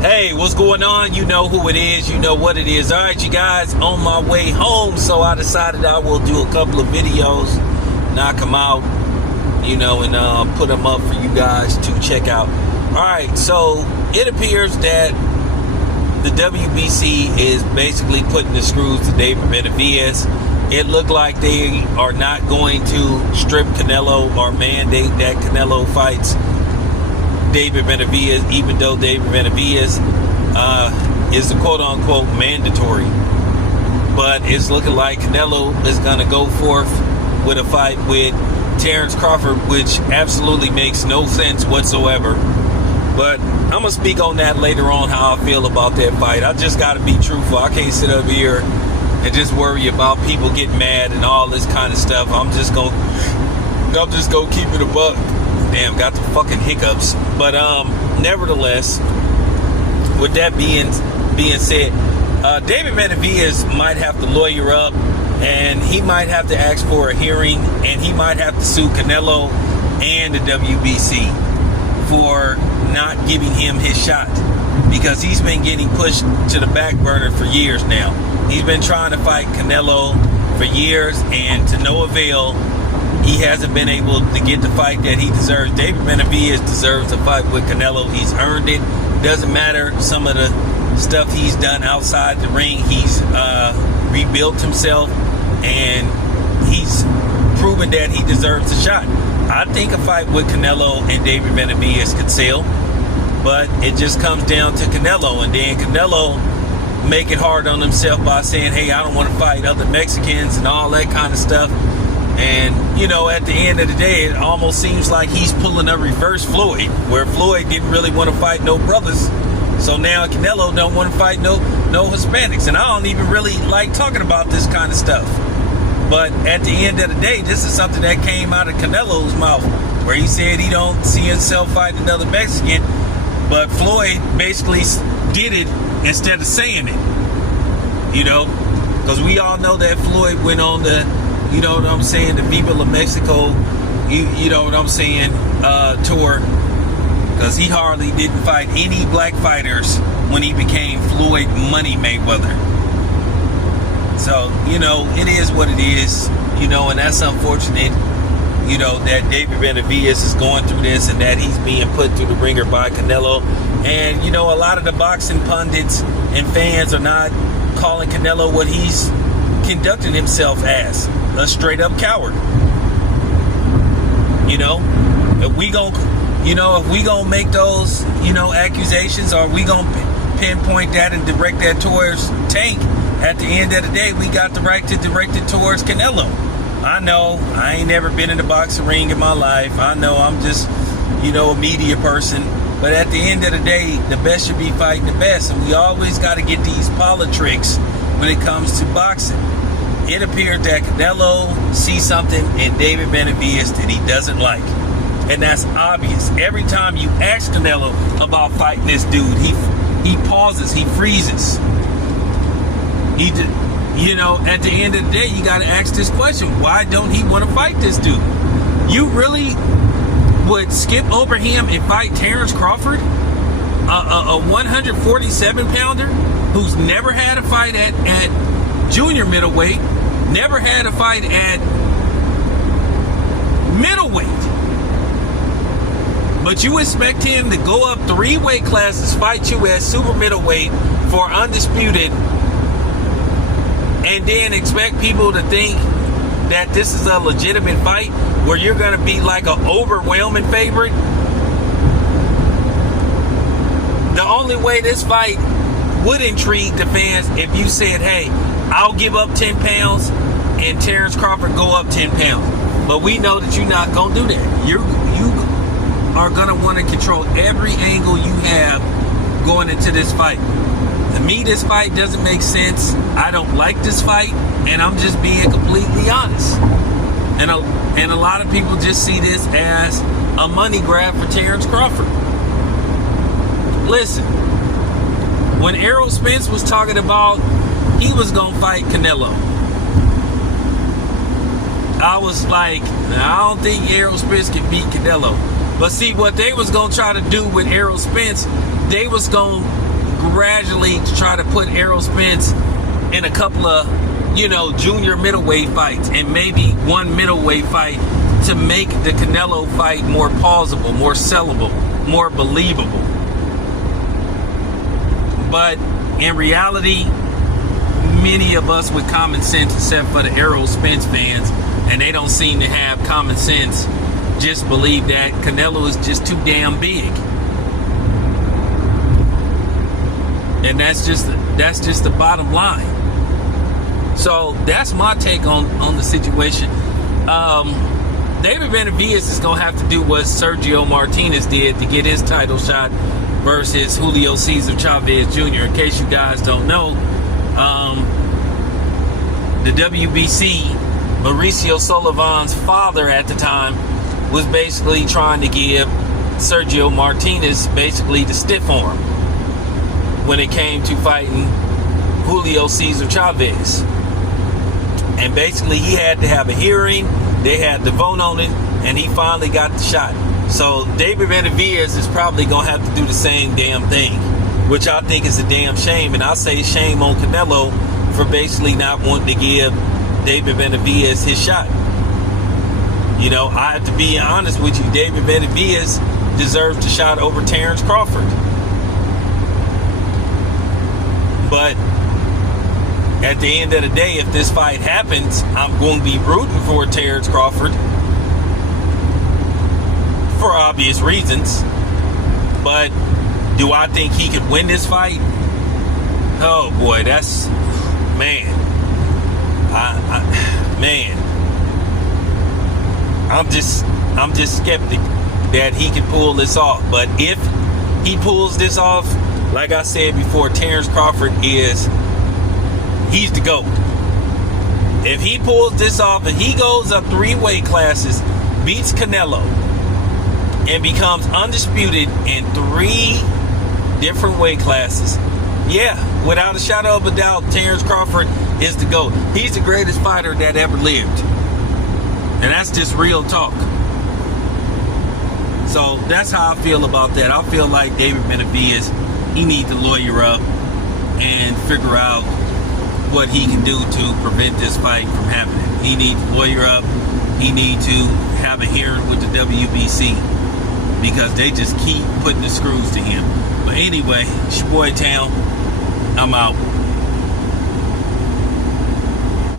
Hey, what's going on? You know who it is. You know what it is. All right, you guys, on my way home, so I decided I will do a couple of videos, knock them out, and put them up for you guys to check out. All right, so it appears that the WBC is basically putting the screws to David Benavidez. It looked like they are not going to strip Canelo or mandate that Canelo fights David Benavidez, even though David Benavidez is the quote-unquote mandatory. But it's looking like Canelo is going to go forth with a fight with Terrence Crawford, which absolutely makes no sense whatsoever. But I'm going to speak on that later on, how I feel about that fight. I just got to be truthful. I can't sit up here and just worry about people getting mad and all this kind of stuff. I'm just going to keep it a buck. Damn, got the fucking hiccups. But nevertheless, with that being said, David Benavidez might have to lawyer up, and he might have to ask for a hearing, and he might have to sue Canelo and the WBC for not giving him his shot, because he's been getting pushed to the back burner for years now. He's been trying to fight Canelo for years, and to no avail. He hasn't been able to get the fight that he deserves. David Benavidez deserves a fight with Canelo. He's earned it. Doesn't matter some of the stuff he's done outside the ring. He's rebuilt himself, and he's proven that he deserves a shot. I think a fight with Canelo and David Benavidez could sell, but it just comes down to Canelo, and then Canelo make it hard on himself by saying, hey, I don't want to fight other Mexicans and all that kind of stuff. And, at the end of the day, it almost seems like he's pulling a reverse Floyd, where Floyd didn't really want to fight no brothers. So now Canelo don't want to fight no Hispanics. And I don't even really like talking about this kind of stuff. But at the end of the day, this is something that came out of Canelo's mouth, where he said he don't see himself fighting another Mexican. But Floyd basically did it instead of saying it, because we all know that Floyd went on the, the Viva La Mexico, tour, because he hardly didn't fight any black fighters when he became Floyd Money Mayweather. So, it is what it is, and that's unfortunate, that David Benavidez is going through this and that he's being put through the ringer by Canelo. And, a lot of the boxing pundits and fans are not calling Canelo what he's conducting himself as, a straight up coward. If we gonna make those, accusations, or we gonna pinpoint that and direct that towards Tank, at the end of the day, we got the right to direct it towards Canelo. I know I ain't never been in the boxing ring in my life. I know I'm just, a media person. But at the end of the day, the best should be fighting the best. And we always got to get these politics when it comes to boxing. It appears that Canelo sees something in David Benavidez that he doesn't like. And that's obvious. Every time you ask Canelo about fighting this dude, he pauses, he freezes. At the end of the day, you got to ask this question: why don't he want to fight this dude? You really would skip over him and fight Terrence Crawford, a 147-pounder who's never had a fight at junior middleweight, never had a fight at middleweight. But you expect him to go up 3 weight classes, fight you at super middleweight for undisputed, and then expect people to think that this is a legitimate fight where you're going to be like an overwhelming favorite? The only way this fight would intrigue the fans if you said, hey, I'll give up 10 pounds and Terrence Crawford go up 10 pounds. But we know that you're not going to do that. You are going to want to control every angle you have going into this fight. To me, this fight doesn't make sense. I don't like this fight, and I'm just being completely honest. And a lot of people just see this as a money grab for Terrence Crawford. Listen, when Errol Spence was talking about he was going to fight Canelo, I was like, I don't think Errol Spence can beat Canelo. But see, what they was going to try to do with Errol Spence, they was going to gradually try to put Errol Spence in a couple of, junior middleweight fights and maybe one middleweight fight to make the Canelo fight more plausible, more sellable, more believable. But in reality, many of us with common sense, except for the Errol Spence fans, and they don't seem to have common sense, just believe that Canelo is just too damn big. And that's just the bottom line. So that's my take on the situation. David Benavidez is going to have to do what Sergio Martinez did to get his title shot versus Julio Cesar Chavez Jr. In case you guys don't know, the WBC, Mauricio Sullivan's father at the time, was basically trying to give Sergio Martinez basically the stiff arm when it came to fighting Julio Cesar Chavez. And basically he had to have a hearing, they had to vote on it, and he finally got the shot. So David Benavidez is probably going to have to do the same damn thing, which I think is a damn shame. And I say shame on Canelo for basically not wanting to give David Benavidez his shot. I have to be honest with you, David Benavidez deserves the shot over Terrence Crawford. But at the end of the day, if this fight happens, I'm going to be rooting for Terrence Crawford for obvious reasons. But do I think he could win this fight? Oh boy, that's, man. I'm just skeptic that he can pull this off. But if he pulls this off, like I said before, Terrence Crawford he's the GOAT. If he pulls this off and he goes up 3 weight classes, beats Canelo, and becomes undisputed in 3 different weight classes, yeah, without a shadow of a doubt, Terrence Crawford is the GOAT. He's the greatest fighter that ever lived. And that's just real talk. So that's how I feel about that. I feel like David Benavidez, he needs to lawyer up and figure out what he can do to prevent this fight from happening. He needs to lawyer up. He needs to have a hearing with the WBC because they just keep putting the screws to him. But anyway, it's your boy Town. I'm out.